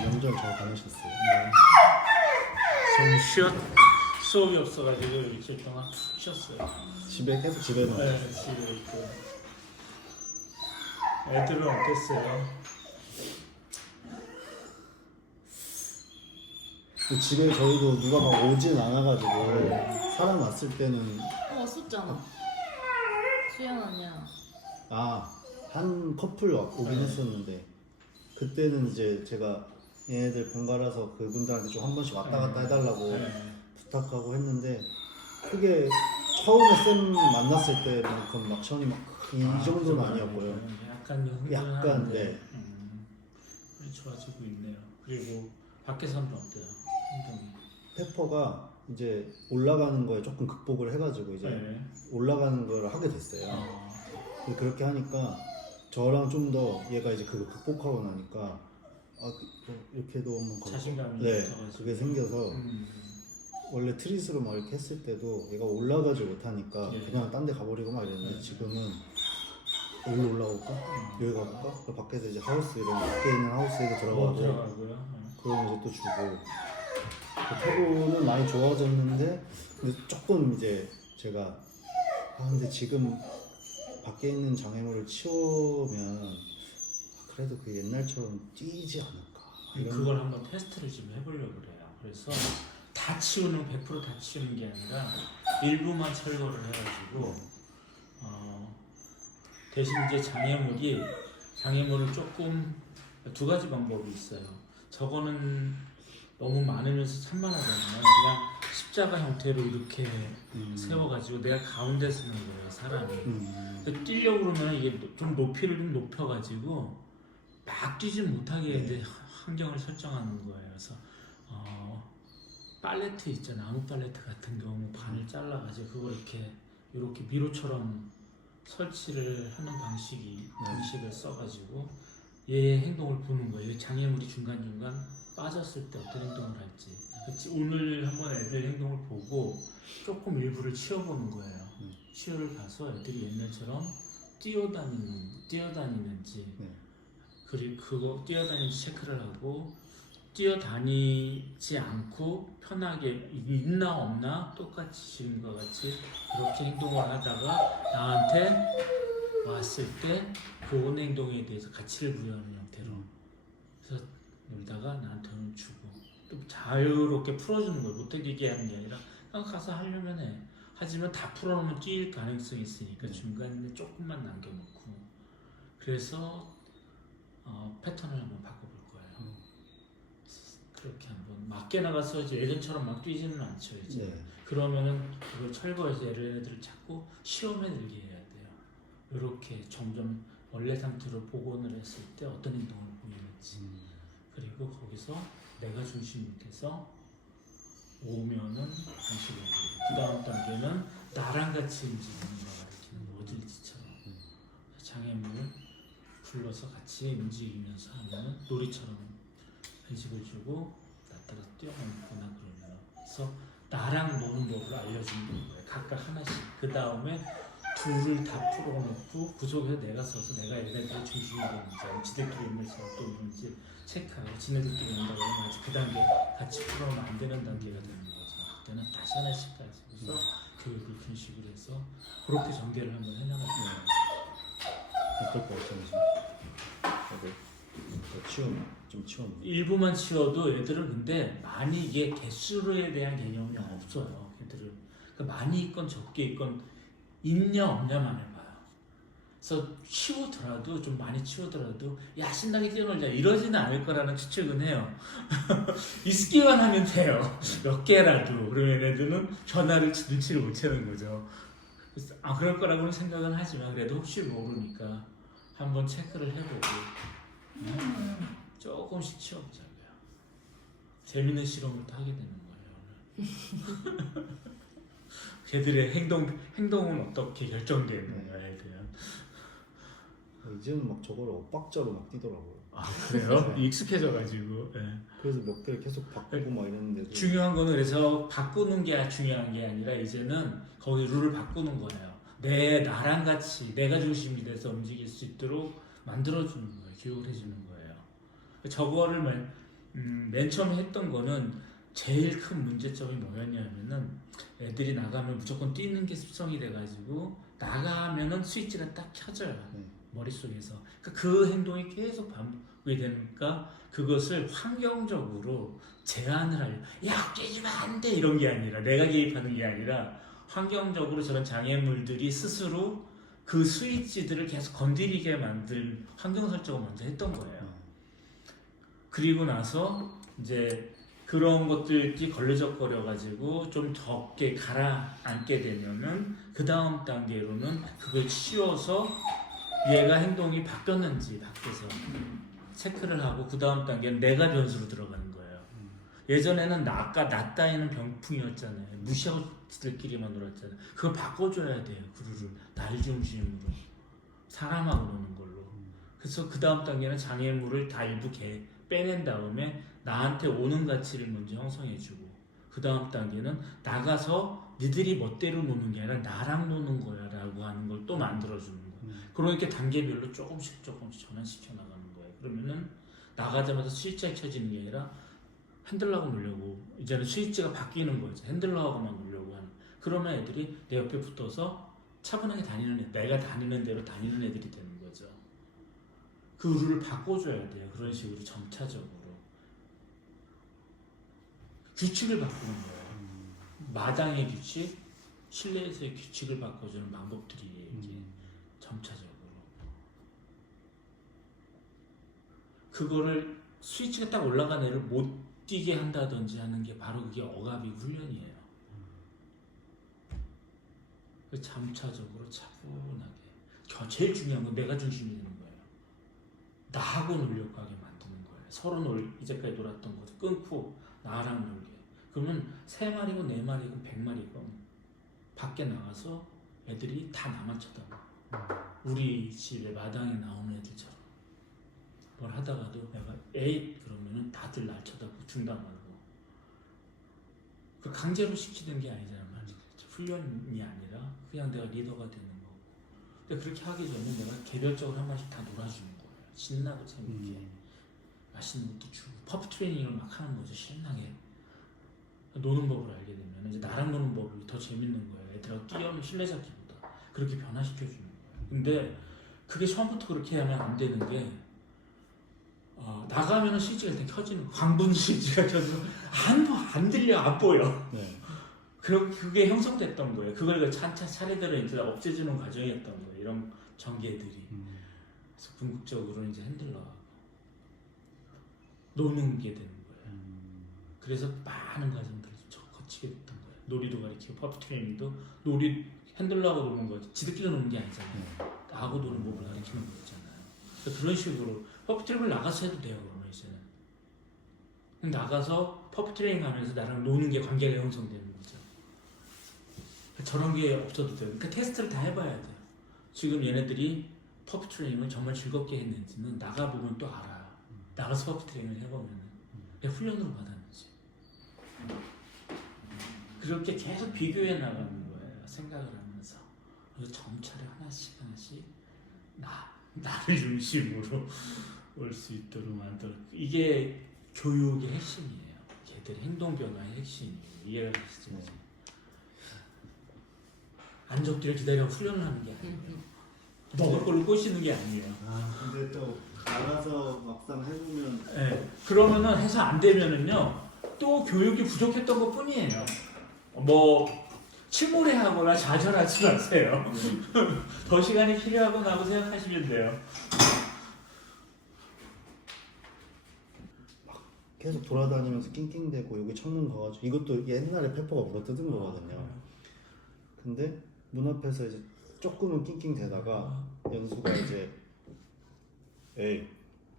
명절 잘 다니셨어요? 좀 수업이 없어가지고 일주일 동안 푹 쉬었어요. 집에 계속 집에는 네, 집에 있고. 애들은 어땠어요? 집에 저희도 누가 막 오진 않아가지고 사람 왔을 때는 왔었잖아. 수연 언니야. 한 커플 오긴 네. 했었는데 그때는 이제 제가 얘네들 본가라서 그분들한테 좀 한 번씩 왔다 갔다 해달라고 네. 부탁하고 했는데 그게 처음에 쌤 만났을 때만큼 막 시원이 막 이 정도는 아니었고요. 약간 약간, 흥분하는데 네. 좋아지고 있네요. 그리고 밖에 사람들 어때요? 행동이. 페퍼가 이제 올라가는 거에 조금 극복을 해가지고 이제 네. 올라가는 걸 하게 됐어요. 근데 그렇게 하니까 저랑 좀 더 얘가 이제 그거 극복하고 나니까 이렇게도 한번 자신감이 네, 붙어가지고. 그게 생겨서 원래 트릿으로 막 이렇게 했을 때도 얘가 올라가지 못하니까 네. 그냥 딴 데 가버리고 막 이랬는데 네. 지금은 여기로 올라올까? 여기 가볼까? 그 밖에서 이제 하우스 이런 밖에 있는 하우스에도 들어가고 들어가고요. 그러면 이제 또 주고 태도는 많이 좋아졌는데 근데 조금 이제 제가 근데 지금 밖에 있는 장애물을 치우면 그래도 그 옛날처럼 뛰지 않을까 이런 그걸 한번 테스트를 좀 해보려고 그래요. 그래서 다 치우는 100% 다 치우는 게 아니라 일부만 철거를 해가지고 대신 이제 장애물을 조금 두 가지 방법이 있어요. 저거는 너무 많으면서 산만하잖아요. 그냥 십자가 형태로 이렇게 세워가지고 내가 가운데 서는 거예요, 사람이. 그래서 뛰려고 그러면 이게 좀 높이를 좀 높여가지고 막 뛰지 못하게 네. 이제 환경을 설정하는 거예요. 그래서 팔레트 있잖아, 나무 팔레트 같은 경우 반을 잘라가지고 그걸 이렇게 미로처럼 설치를 하는 방식을 써가지고 얘의 행동을 보는 거예요. 장애물이 중간중간 빠졌을 때 어떤 행동을 할지. 오늘 한번 애들 행동을 보고 조금 일부를 치워보는 거예요. 치유를 가서 애들이 옛날처럼 뛰어다니는지 네. 그리고 그거 뛰어다니는지 체크를 하고 뛰어다니지 않고 편하게 있나 없나 똑같이 지금과 같이 그렇게 행동을 하다가 나한테 왔을 때 좋은 행동에 대해서 가치를 부여하는 형태로 그래서 놀다가 나한테는 주고 또 자유롭게 풀어주는 거예요. 못하게 하는 게 아니라 그냥 가서 하려면 해. 하지만 다 풀어놓으면 뛸 가능성이 있으니까 중간에 조금만 남겨놓고 그래서 패턴을 한번 바꿔볼 거예요. 그렇게 한번 맞게 나가서 이제 예전처럼 막 뛰지는 않죠. 이제 네. 그러면은 그걸 철거해서 얘네들을 자꾸 시험에 들게 해야 돼요. 이렇게 점점 원래 상태로 복원을 했을 때 어떤 행동을 보이는지 그리고 거기서 내가 중심이 돼서 오면은 방식을 보이고 그 다음 단계는 나랑 같이 움직이는 걸 가리키는 어딜지처럼 장애물을 불러서 같이 움직이면서 하면 놀이처럼 간식을 주고 나따라 뛰어넘거나 그러면 그래서 나랑 노는 법을 알려주는 거예요. 각각 하나씩. 그 다음에 둘을 다 풀어놓고 그 속에서 내가 서서 내가 얘네들의 중심이 되는지 지들끼리 있는지 또 있는지 체크하고 지네들끼리 온다고 하면 아직 그 단계 같이 풀어놓으면 안 되는 단계가 되는 거죠. 그때는 다시 하나씩 가지고서 교육을 분식을 해서 그렇게 전개를 한번 해나갈 거예요. 어떨 것 같은지 좀 치우면 일부만 치워도 애들은 근데 많이 이게 개수에 대한 개념이 없어요. 애들은 그러니까 많이 있건 적게 있건 있냐 없냐만 해봐요. 그래서 치우더라도 좀 많이 치우더라도 야 신나게 뛰어놀자 이러지는 않을 거라는 추측은 해요. 있기만 하면 돼요. 몇 개라도 그러면 애들은 변화를 눈치를 못 채는 거죠. 그래서 그럴 거라고는 생각은 하지만 그래도 혹시 모르니까 한번 체크를 해보고 조금씩 치워보자고요. 재밌는 실험을 또 하게 되는 거예요. 오늘. 걔들의 행동은 어떻게 결정되는 거예요, 애들은. 이제는 막 저거를 엇박자로 막 뛰더라고요. 그래요? 익숙해져가지고. 네. 그래서 몇 개를 계속 바꾸고 막 이랬는데도 중요한 거는 그래서 바꾸는 게 중요한 게 아니라 이제는 거기 룰을 바꾸는 거예요. 나랑 같이 내가 중심이 돼서 움직일 수 있도록 만들어주는 거예요. 교육을 해주는 거예요. 저거를 맨 처음에 했던 거는 제일 큰 문제점이 뭐였냐면은 애들이 나가면 무조건 뛰는 게 습성이 돼가지고 나가면은 스위치가 딱 켜져요. 네. 머릿속에서. 그러니까 그 행동이 계속 반복이 되니까 그것을 환경적으로 제한을 하려. 야, 뛰지마 안 돼! 이런 게 아니라 내가 개입하는 게 아니라 환경적으로 저런 장애물들이 스스로 그 스위치들을 계속 건드리게 만든 환경 설정을 먼저 했던 거예요. 그리고 나서 이제 그런 것들이 걸레적거려 가지고 좀 적게 가라앉게 되면은 그 다음 단계로는 그걸 치워서 얘가 행동이 바뀌었는지 밖에서 체크를 하고 그 다음 단계는 내가 변수로 들어가는 거예요. 예전에는 아까 나 따위는 병풍이었잖아요. 무시하고 지들끼리만 놀았잖아요. 그걸 바꿔줘야 돼요. 그루를 날 중심으로 사람하고 노는 걸로. 그래서 그 다음 단계는 장애물을 다 일부 빼낸 다음에 나한테 오는 가치를 먼저 형성해주고 그 다음 단계는 나가서 니들이 멋대로 노는 게 아니라 나랑 노는 거야 라고 하는 걸 또 만들어주는 거야. 그러니까 단계별로 조금씩 전환시켜 나가는 거예요. 그러면은 나가자마자 스위치가 켜지는 게 아니라 핸들러하고 놀려고 이제는 스위치가 바뀌는 거죠. 핸들러하고만 놀려고 하는. 그러면 애들이 내 옆에 붙어서 차분하게 다니는 애, 내가 다니는 대로 다니는 애들이 되는 거죠. 그 룰을 바꿔줘야 돼요. 그런 식으로 점차적으로 규칙을 바꾸는 거예요. 마당의 규칙, 실내에서의 규칙을 바꿔주는 방법들이 이게 점차적으로 그거를 스위치가 딱 올라간 애를 못 뛰게 한다든지 하는 게 바로 그게 억압이고 훈련이에요. 점차적으로 차분하게 제일 중요한 건 내가 중심이 되는 거예요. 나하고 놀려고 하게 만드는 거예요. 서로 이제까지 놀았던 것을 끊고 나랑 놀게. 그러면 3마리고 4마리고 100마리고 밖에 나가서 애들이 다 나만 쳐다봐. 우리 집에 마당에 나오는 애들처럼 뭘 하다가도 내가 에잇 그러면은 다들 날 쳐다보고 중단하고. 그 강제로 시키는 게 아니잖아 말이지. 훈련이 아니라 그냥 내가 리더가 되는 거고. 근데 그렇게 하기 전에 내가 개별적으로 한 마씩 다 놀아주는 거예요. 신나고 재밌게 맛있는 것도 주고 퍼프 트레이닝을 막 하는 거죠. 신나게 노는 법을 알게 되면 이제 나랑 노는 법이 더 재밌는 거예요. 애들하고 뛰어는 실내잡기보다 그렇게 변화시켜 주는 거예요. 근데 그게 처음부터 그렇게 하면 안 되는 게 나가면은 스위치가 일단 켜지는 거예요. 광분 스위치가 켜지면 안 들려 안 보여. 네. 그럼 그게 형성됐던 거예요. 그걸 차례대로 이제 없애주는 과정이었던 거예요. 이런 전개들이. 그래서 궁극적으로 이제 핸들러하고 노는 게 되는 거예요. 그래서 많은 과정들을 거치게 됐던 거예요. 놀이도 가르치고 퍼프 트레이닝도 핸들러하고 노는 거죠. 지들끼리 노는 게 아니잖아요. 나하고 노는 법을 가르치는 거잖아요. 그러니까 그런 식으로 퍼프 트레이닝을 나가서 해도 돼요. 그러면 이제는 나가서 퍼프 트레이닝 하면서 나랑 노는 게 관계가 형성되는 거죠. 저런 게 없어도 돼요. 그러니까 테스트를 다 해봐야 돼요. 지금 얘네들이 퍼프 트레이닝을 정말 즐겁게 했는지는 나가보면 또 알아요. 나가서 퍼프 트레이닝을 해보면 훈련으로 받았는지. 그렇게 계속 비교해 나가는 거예요. 생각을 하면서. 그래서 점차를 하나씩 나를 중심으로 올 수 있도록 만들어. 이게 교육의 핵심이에요. 걔들 행동 변화의 핵심이에요. 이해가 되시죠? 안적들을 기다려 훈련을 하는 게 아니에요. 먹을 걸로 꼬시는 게 아니에요. 근데 또 나가서 막상 해보면 네. 그러면은 해서 안 되면은요 또 교육이 부족했던 것 뿐이에요. 뭐 침울해하거나 좌절하지 마세요. 더 시간이 필요하구나고 생각하시면 돼요. 계속 돌아다니면서 낑낑대고 여기 창문 가가지고 이것도 옛날에 페퍼가 물어뜯은 거거든요. 근데 문 앞에서 이제 조금은 낑낑대다가 연수가 이제 에이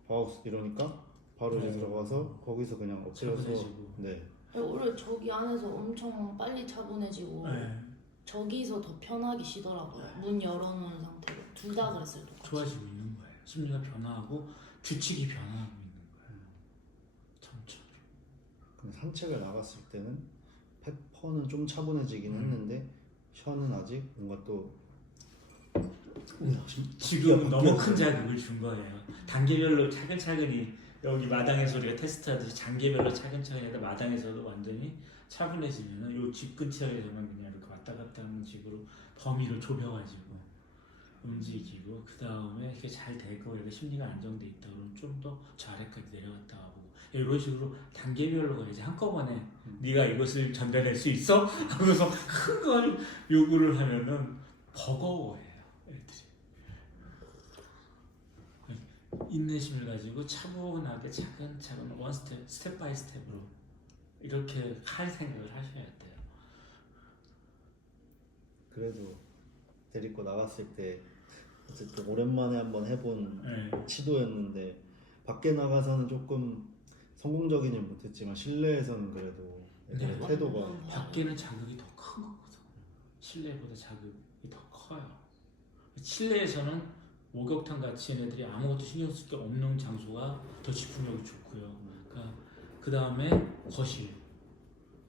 바우스 이러니까 바로 이제 들어가서 거기서 그냥 엎드려서 차분해지고. 네. 원래 저기 안에서 엄청 빨리 차분해지고 네. 저기서 더 편하게 쉬더라고요. 문 열어놓은 상태로 둘 다 그랬어요. 똑같이. 좋아지고 있는 거예요. 심리가 변화하고 규칙이 변화하고 있는 거예요. 점차. 근데 산책을 나갔을 때는 페퍼는 좀 차분해지긴 했는데 션은 아직 뭔가 또 지금 너무 큰 자극을 준 거예요. 단계별로 차근차근히 여기 마당에서 우리가 테스트하듯이 단계별로 차근차근 해서 마당에서도 완전히 차분해지면은 요 집 근처에서만 그냥 이렇게 왔다 갔다 하는 식으로 범위를 좁혀가지고 움직이고 그 다음에 이렇게 잘 되고 이렇게 심리가 안정돼 있다 그러면 좀 더 저 아래까지 내려갔다 하고 이런 식으로 단계별로 가야지 한꺼번에 네가 이것을 전달할 수 있어? 하면서 큰 걸 요구를 하면은 버거워해요 애들이. 인내심을 가지고 차분하게 차근차근 원 스텝 바이 스텝으로 이렇게 할 생각을 하셔야 돼요. 그래도 데리고 나갔을 때 어쨌든 오랜만에 한번 해본 네. 시도였는데 밖에 나가서는 조금 성공적이진 못했지만 실내에서는 그래도 애들의 네. 태도가 밖에는 자극이 더 큰 거거든. 실내보다 자극이 더 커요. 실내에서는 목욕탕 같이 애들이 아무것도 신경 쓸 게 없는 장소가 더 집중력이 좋고요. 그러니까 그 다음에 거실,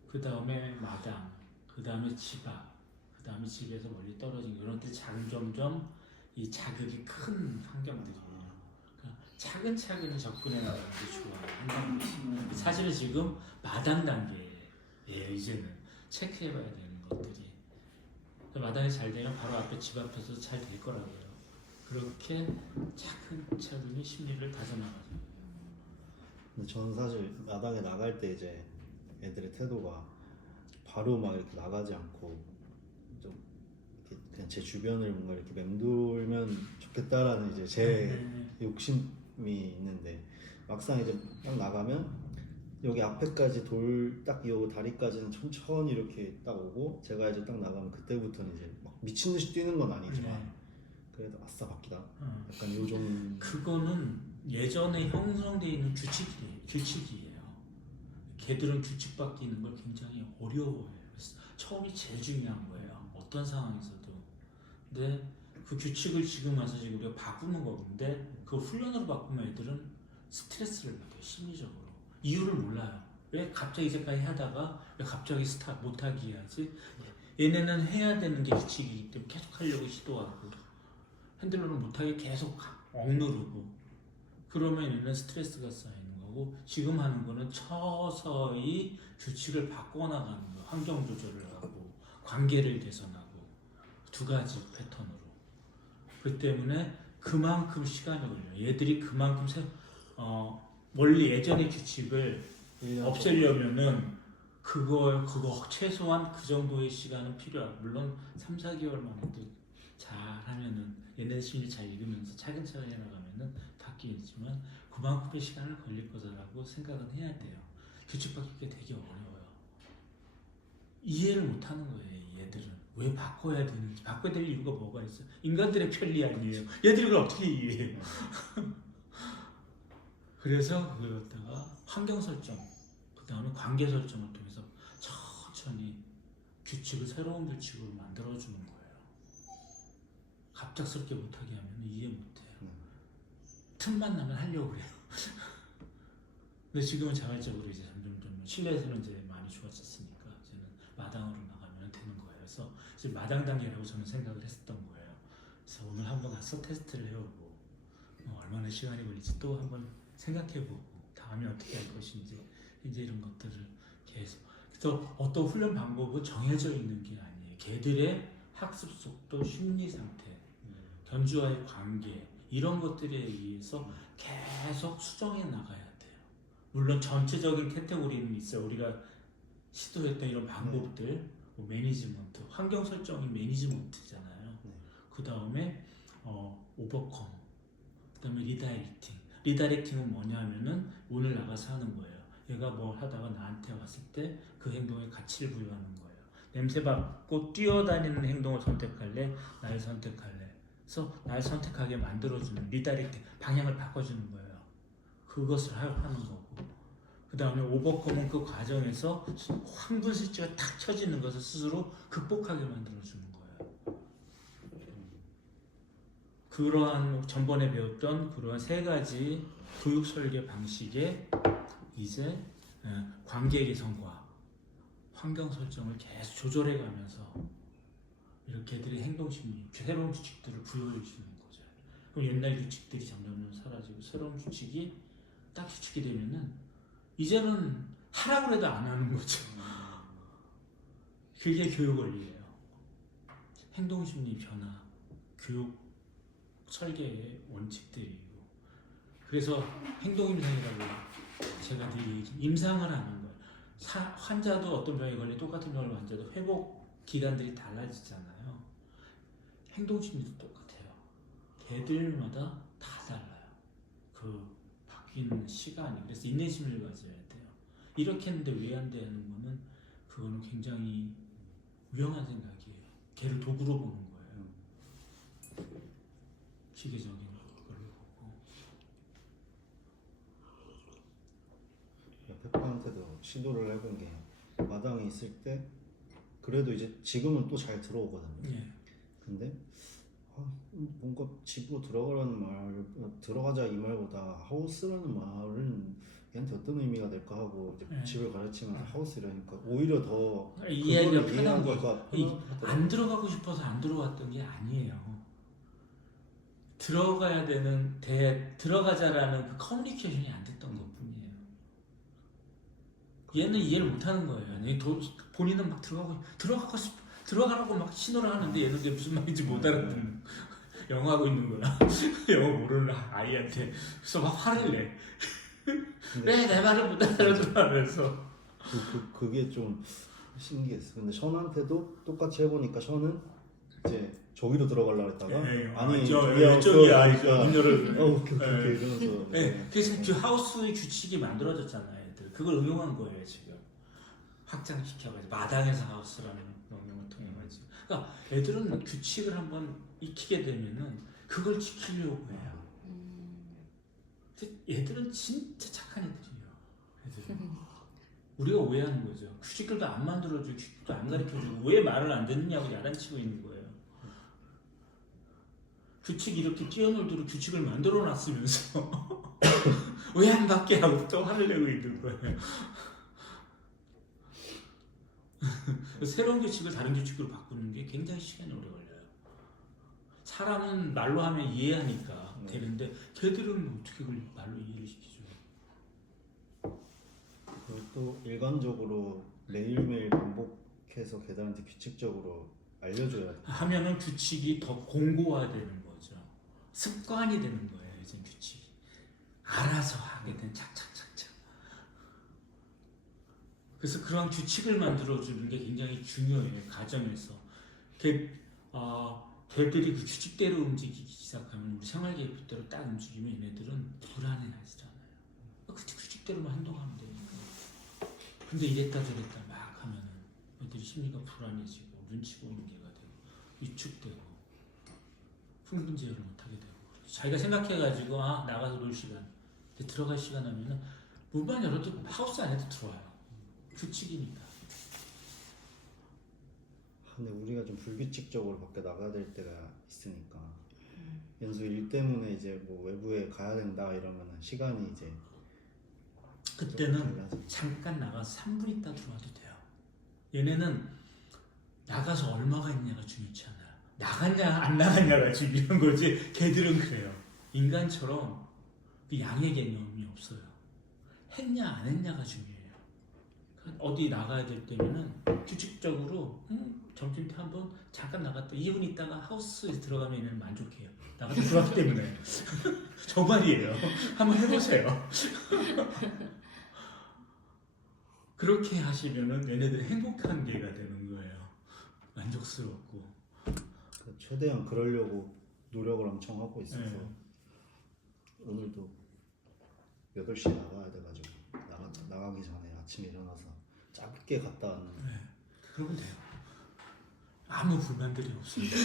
그 다음에 마당, 그 다음에 집 앞, 그 다음에 집에서 멀리 떨어진 이런 데 점점점 이 자극이 큰 환경들이에요. 그러니까 차근차근 접근해 나가는 게 좋아요. 사실은 지금 마당 단계예요. 이제는 체크해봐야 되는 것들이. 마당이 잘 되면 바로 앞에 집 앞에서 잘 될 거라고요. 그렇게 차근차근히 심리를 다져나가죠. 근데 저는 사실 마당에 나갈 때 이제 애들의 태도가 바로 막 이렇게 나가지 않고 좀 이렇게 그냥 제 주변을 뭔가 이렇게 맴돌면 좋겠다라는 이제 제 욕심이 있는데 막상 이제 딱 나가면 여기 앞에까지 딱 요 다리까지는 천천히 이렇게 딱 오고 제가 이제 딱 나가면 그때부터는 이제 막 미친 듯이 뛰는 건 아니지만 그래도 아싸 바뀌다 약간 요정 그거는 예전에 형성되어 있는 규칙이에요. 걔들은 규칙 바뀌는 걸 굉장히 어려워해요. 그래서 처음이 제일 중요한 거예요. 어떤 상황에서도. 근데 그 규칙을 지금 와서 지금 우리가 바꾸는 거는데 그 훈련으로 바꾸면 애들은 스트레스를 받아요. 심리적으로. 이유를 몰라요. 왜 갑자기 이제까지 하다가 왜 갑자기 스타트 못하게 해야지? 얘네는 해야 되는 게 규칙이기 때문에 계속 하려고 시도하고 핸들로는 못하게 계속 억누르고 그러면 얘는 스트레스가 쌓이는 거고 지금 하는 거는 서서히 규칙을 바꿔나가는 거예요. 환경 조절을 하고 관계를 개선하고 두 가지 패턴으로. 그 때문에 그만큼 시간이 걸려요. 얘들이 그만큼 원래 예전의 규칙을 없애려면은 그거 최소한 그 정도의 시간은 필요하고 물론 3, 4개월만 해도 잘하면은 얘네 심리 잘 읽으면서 차근차근 해나가면은 바뀌겠지만 그만큼의 시간을 걸릴 거다라고 생각은 해야 돼요. 규칙 바뀌기가 되게 어려워요. 이해를 못하는 거예요. 얘들은 왜 바꿔야 되는지 바꿔야 될 이유가 뭐가 있어? 인간들의 편리 아니에요. 얘들이 그걸 어떻게 이해해요? 그래서 그걸 갖다가 환경 설정, 그 다음에 관계 설정을 통해서 천천히 새로운 규칙으로 만들어주는 거예요. 갑작스럽게 못하게 하면 이해 못해요. 틈만 나면 하려고 그래요. 근데 지금은 자발적으로 이제 점점 실내에서는 이제 많이 좋아졌으니까 이제는 마당으로 나가면 되는 거예요. 그래서 이제 마당 단계라고 저는 생각을 했었던 거예요. 그래서 오늘 한번 가서 테스트를 해보고 얼마나 시간이 걸릴지 또 한번 생각해보고 다음에 어떻게 할 것인지 이제 이런 것들을 계속. 그래서 어떤 훈련 방법은 정해져 있는 게 아니에요. 걔들의 학습 속도, 심리 상태, 견주와의 관계 이런 것들에 의해서 계속 수정해 나가야 돼요. 물론 전체적인 캐테고리는 있어요. 우리가 시도했던 이런 방법들, 뭐 매니지먼트, 환경 설정이 매니지먼트잖아요. 그 다음에 오버컴, 그 다음에 리다이렉팅. 리다이렉팅은 뭐냐 하면은 오늘 나가서 하는 거예요. 얘가 뭘 하다가 나한테 왔을 때 그 행동에 가치를 부여하는 거예요. 냄새 맡고 뛰어다니는 행동을 선택할래? 날 선택할래? 그래서 날 선택하게 만들어주는 리다이렉팅, 방향을 바꿔주는 거예요. 그것을 하는 거고. 그 다음에 오버컴은 그 과정에서 황분 스위치가 탁 쳐지는 것을 스스로 극복하게 만들어주는 거예요. 그러한 전번에 배웠던 그러한 세 가지 교육 설계 방식에 이제 관계 개선과 환경 설정을 계속 조절해 가면서 이렇게 애들이 행동 심리, 새로운 규칙들을 부여해 주는 거죠. 그럼 옛날 규칙들이 점점 사라지고 새로운 규칙이 딱 규칙이 되면은 이제는 하라고 해도 안 하는 거죠. 그게 교육 원리예요. 행동심리 변화, 교육 설계의 원칙들이고. 그래서 행동임상이라고 제가 늘 임상을 하는 거예요. 환자도 어떤 병에 걸려 똑같은 병을 환자도 회복 기간들이 달라지잖아요. 행동심리도 똑같아요. 개들마다 다 달라요. 그 바뀌는 시간이. 그래서 인내심을 가져야 돼요. 이렇게 했는데 왜 안 되는 거는 그거는 굉장히 위험한 생각이에요. 개를 도구로 보는 거예요. 기계적인 걸로 보고. 페퍼한테도 시도를 해본 게 마당에 있을 때 그래도 이제 지금은 또 잘 들어오거든요. 예. 근데 뭔가 집으로 들어가라는 말, 들어가자 이 말보다 하우스라는 말은 얘한테 어떤 의미가 될까 하고 이제 네. 집을 가르치면 하우스 이러니까 오히려 더 이해하기가 그거를 편한 이해하기가 거죠. 편하더라고요. 안 들어가고 싶어서 안 들어왔던 게 아니에요. 들어가야 되는 들어가자라는 그 커뮤니케이션이 안 됐던 것뿐이에요. 얘는 이해를 못 하는 거예요. 본인은 막 들어가라고 막 신호를 하는데 얘는 그게 무슨 말인지 못 알아듣는. 영어 하고 있는 거야. 영어 모르는 아이한테. 그래서 막 화를 내. 왜 내 말을 못 알아들어 하면서. 그게 좀 신기했어. 근데 션한테도 똑같이 해보니까 션은 이제 저기로 들어가려고 했다가 아니 이쪽이야 문열을. 오케이 이러면서 네, 그래서 그 하우스의 규칙이 만들어졌잖아요. 애들. 그걸 응용한 거예요 지금. 확장시켜가지고 마당에서 하우스라는 명령을 통해 가지고. 그러니까 애들은 규칙을 한번 익히게 되면은 그걸 지키려고 해요. 근데 얘들은 진짜 착한 애들이에요. 애들은. 우리가 오해하는 거죠. 규칙들도 안 만들어주고 규칙도 안 가르쳐주고 왜 말을 안 듣느냐고 야단치고 있는 거예요. 규칙 이렇게 뛰어놀도록 규칙을 만들어 놨으면서 왜 안 받게 하고 또 화를 내고 있는 거예요. 새로운 규칙을 다른 규칙으로 바꾸는 게 굉장히 시간이 오래 걸려요. 사람은 말로 하면 이해하니까 되는데 걔들은 어떻게 그걸 말로 이해를 시키죠? 그리고 또 일관적으로 매일매일 반복해서 걔들한테 규칙적으로 알려줘야 돼. 하면은 규칙이 더 공고화되는 거죠. 습관이 되는 거예요. 이제 규칙이 알아서 하게 된 착착착착. 그래서 그런 규칙을 만들어주는 게 굉장히 중요해요. 가정에서 걔들이 그 규칙대로 움직이기 시작하면 우리 생활계획대로 딱 움직이면 얘네들은 불안해하지잖아요. 그 규칙대로만 행동하면 되니까. 근데 이랬다 저랬다 막 하면은 애들이 심리가 불안해지고 눈치 보이는 게가 되고 위축되고 흥분제어를 못하게 되고 자기가 생각해가지고 나가서 놀 시간 들어갈 시간 하면은 문만 열어도 하우스 안에도 들어와요. 규칙이니까. 근데 우리가 좀 불규칙적으로 밖에 나가야 될 때가 있으니까 연수 일 때문에 이제 뭐 외부에 가야 된다 이러면은 시간이 이제 그때는 잠깐 나가서 3분 있다 들어와도 돼요. 얘네는 나가서 얼마가 있냐가 중요치 않아요. 나갔냐 안 나갔냐가 중요한 거지. 걔들은 그래요. 인간처럼 그 양의 개념이 없어요. 했냐 안 했냐가 중요해요. 어디 나가야 될 때면은 규칙적으로 점심때 한번 잠깐 나갔다 2분 있다가 하우스에 들어가면 얘는 만족해요. 나가서 들어왔기 때문에. 정말이에요. 한번 해보세요. 그렇게 하시면은 얘네들이 행복한 개가 되는 거예요. 만족스럽고. 최대한 그러려고 노력을 엄청 하고 있어서 오늘도 8시에 나가야 돼가지고 나가기 전에 아침에 일어나서 짧게 갔다 왔는데 그러면 돼요. 아무 불만들이 없습니다.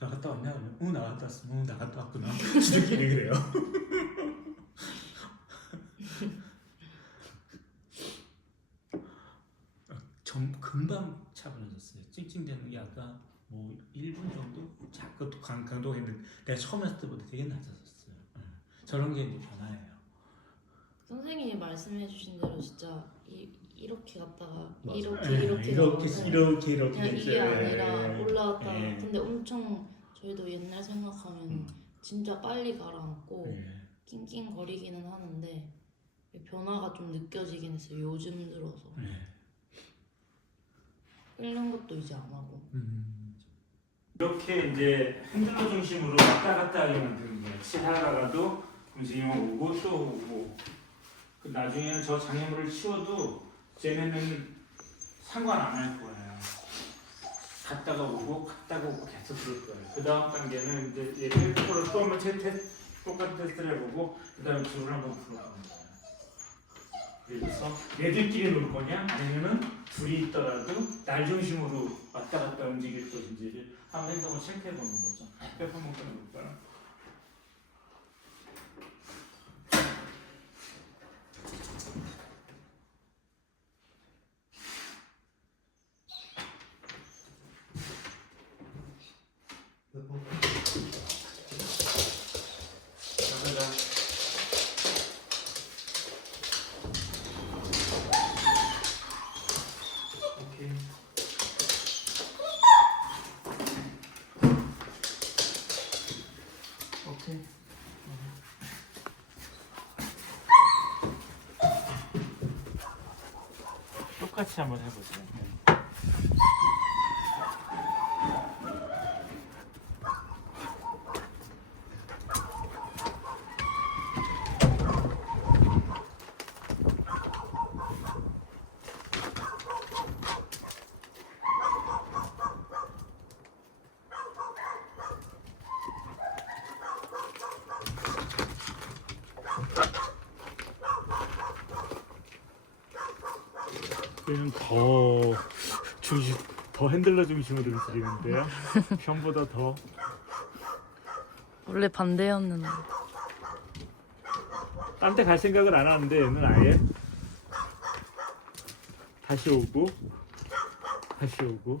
나갔다 왔냐? 그러면 나갔다 왔어. 나갔다 왔구나. 지들끼리 그래요. 금방 차분해졌어요. 찡찡대는 게 아까 뭐 1분 정도 자꾸 강도했는데 내가 처음 했을 때보다 되게 낮아졌어요. 저런 게 이제 변화예요. 선생님이 말씀해주신 대로 진짜 이렇게 갔다가 맞아. 이렇게 그냥 이게 아니라 올라왔다. 근데 엄청 저희도 옛날 생각하면 진짜 빨리 가라앉고 낑낑거리기는 하는데 변화가 좀 느껴지긴 했어요. 요즘 들어서 네. 끓는 것도 이제 안 하고. 이렇게 이제 핸들러 중심으로 왔다 갔다 하게 만드는 거예요. 칠하다가도 움직임이 오고 또 오고. 나중에는 저 장애물을 치워도 쟤네는 상관 안 할 거예요. 갔다가 오고 갔다가 오고 계속 그럴 거예요. 그 다음 단계는 이제 얘를 100%로 또 한번 똑같은 테스트를 해보고 그 다음에 줄을 한번 풀어보는 거예요. 그래서 얘들끼리 놀 거냐 아니면은 둘이 있더라도 날 중심으로 왔다 갔다 움직일 것인지를 한번 행동을 체크해 보는 거죠. 뼈 한번 끊어볼까요? 나가자. 오케이. 오케이. 똑같이 한번 해보세요. 얘는 더 핸들러 중심으로 움직이는데요. 편보다 더. 원래 반대였는데. 딴 데 갈 생각을 안 하는데 얘는 아예 다시 오고 다시 오고.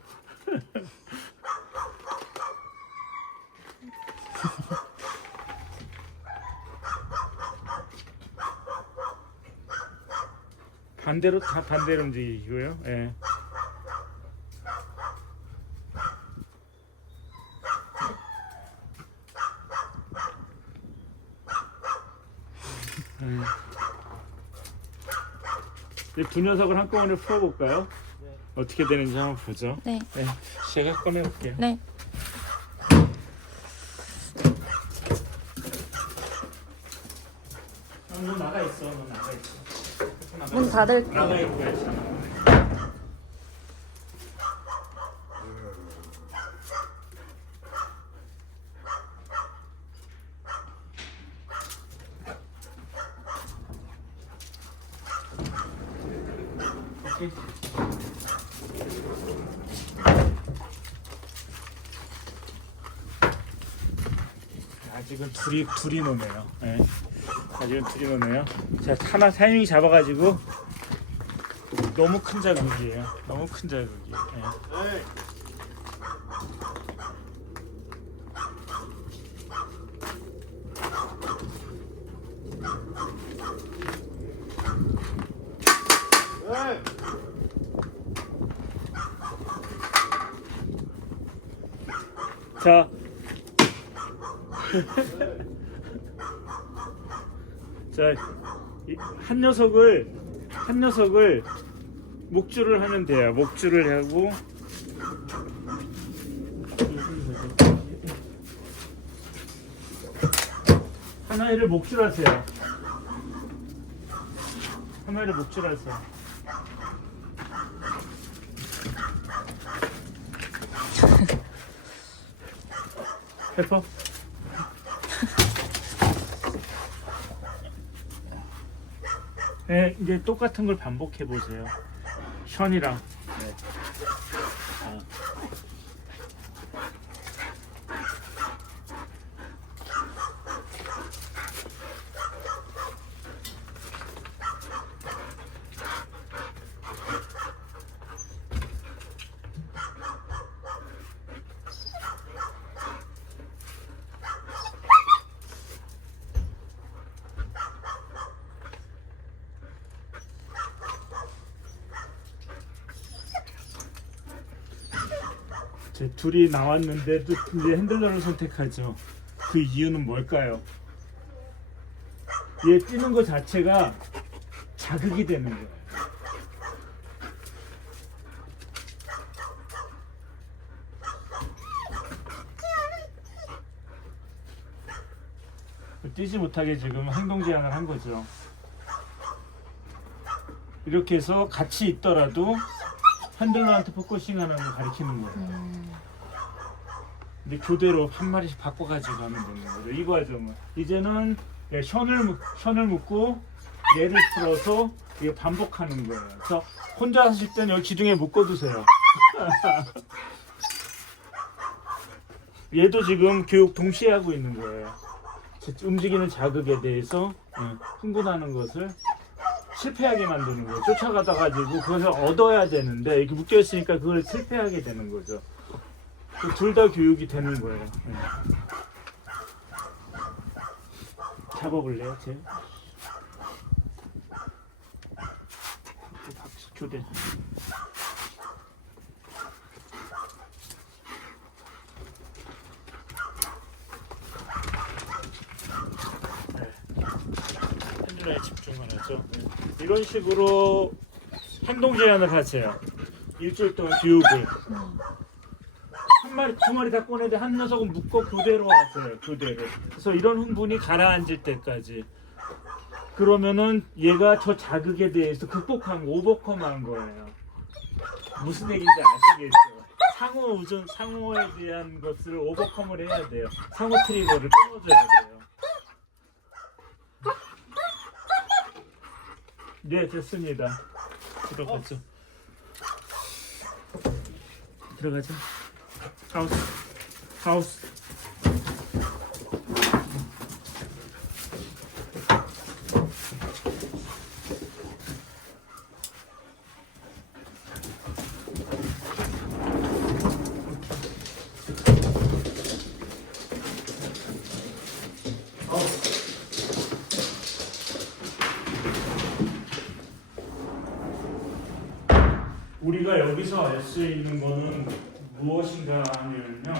반대로 다 반대로 움직이고요. 예. 이 두 녀석을 한꺼번에 풀어볼까요? 네. 어떻게 되는지 한번 보죠. 네. 네. 제가 꺼내볼게요. 네. 너 나가 있어. 너 나가 있어. 문 닫을게요. 나가 있어야지. 오케이. 아직은 둘이 노네요. 네. 아직은 둘이 노네요. 자, 하나 타이밍 잡아가지고 너무 큰 자극이에요. 너무 큰 자극이. 네. 자. 자, 한 녀석을 목줄을 하면 돼요. 목줄을 하고 하나를 목줄하세요. 하나를 목줄하세요. 페퍼. 네, 이제 똑같은 걸 반복해 보세요. 션이랑. 네. 제 둘이 나왔는데 또 이제 핸들러를 선택하죠. 그 이유는 뭘까요? 얘 뛰는 거 자체가 자극이 되는 거예요. 뛰지 못하게 지금 행동 제한을 한 거죠. 이렇게 해서 같이 있더라도 핸들러한테 포커싱하는 걸 가리키는 거예요. 근데 교대로 한 마리씩 바꿔가지고 가면 되는 거죠. 이 과정은 이제는 션을 묶고 얘를 풀어서 이게 반복하는 거예요. 그래서 혼자 하실 때는 여기 기둥에 묶어두세요. 얘도 지금 교육 동시에 하고 있는 거예요. 움직이는 자극에 대해서 흥분하는 것을 실패하게 만드는 거예요. 쫓아가다 가지고 그것을 얻어야 되는데 이렇게 묶여 있으니까 그걸 실패하게 되는 거죠. 둘 다 교육이 되는 거예요. 잡아볼래요, 쟤? 교대. 핸들에 집중을 하죠. 이런 식으로 행동 제한을 하세요. 일주일 동안 교육을. 한 마리, 두 마리 다 꺼내되 한 녀석은 묶어 교대로 하세요. 교대로. 그래서 이런 흥분이 가라앉을 때까지. 그러면은 얘가 저 자극에 대해서 극복한 거, 오버컴한 거예요. 무슨 얘기인지 아시겠죠? 상호에 대한 것을 오버컴을 해야 돼요. 상호 트리거를 끊어줘야 돼요. 네, 됐습니다. 들어가죠. 들어가죠. 하우스. 우리가 여기서 알 수 있는 거는 무엇인가 하면요,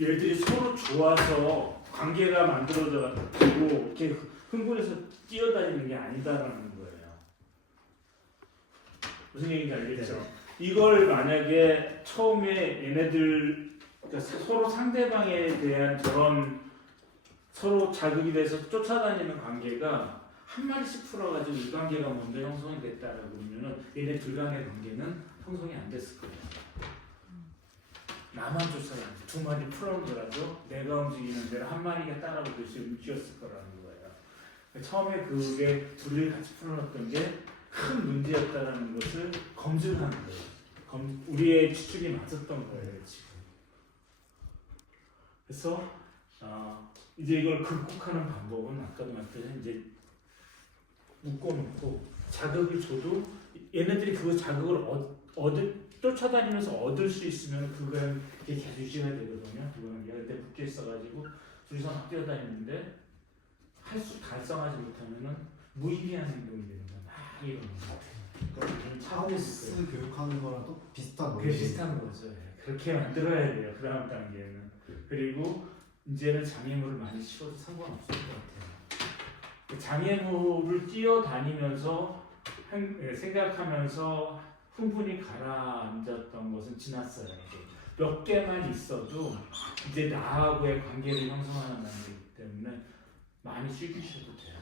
얘들이 서로 좋아서 관계가 만들어져 가지고 이렇게 흥분해서 뛰어다니는 게 아니다라는 거예요. 무슨 얘기인지 알겠죠? 이걸 만약에 처음에 얘네들 그러니까 서로 상대방에 대한 저런 서로 자극이 돼서 쫓아다니는 관계가 한 마리씩 풀어가지고 이 관계가 먼저 형성이 됐다라고 그러면은 얘네 둘 간의 관계는 형성이 안 됐을 거예요. 나만 쫓아다니 두 마리 풀어놓더라도 내가 움직이는 대로 한 마리가 따라오듯이 움직였을 거라는 거예요. 처음에 그게 둘이 같이 풀어놨던 게 큰 문제였다라는 것을 검증하는 거예요. 우리의 추측이 맞았던 거예요 지금. 그래서 이제 이걸 극복하는 방법은 아까도 말했듯이 이제 묶어놓고 자극을 줘도 얘네들이 그 자극을 쫓아다니면서 얻을 수 있으면 그건 계속 유지가 되거든요. 그거는 얘한테 묶여 있어가지고 둘이서 막 뛰어다니는데 달성하지 못하면은 무의미한 행동이 되는 거야. 막 이런 거. 하우스 교육하는 거랑도 비슷한 그게 비슷한 거죠. 그렇게 만들어야 돼요. 그 다음 단계는. 그리고 이제는 장애물을 많이 치워도 상관없을 것 같아요. 장애물을 뛰어다니면서 생각하면서 흥분이 가라앉았던 것은 지났어요. 몇 개만 있어도 이제 나하고의 관계를 형성하는 단계이기 때문에 많이 쉬기셔도 돼요.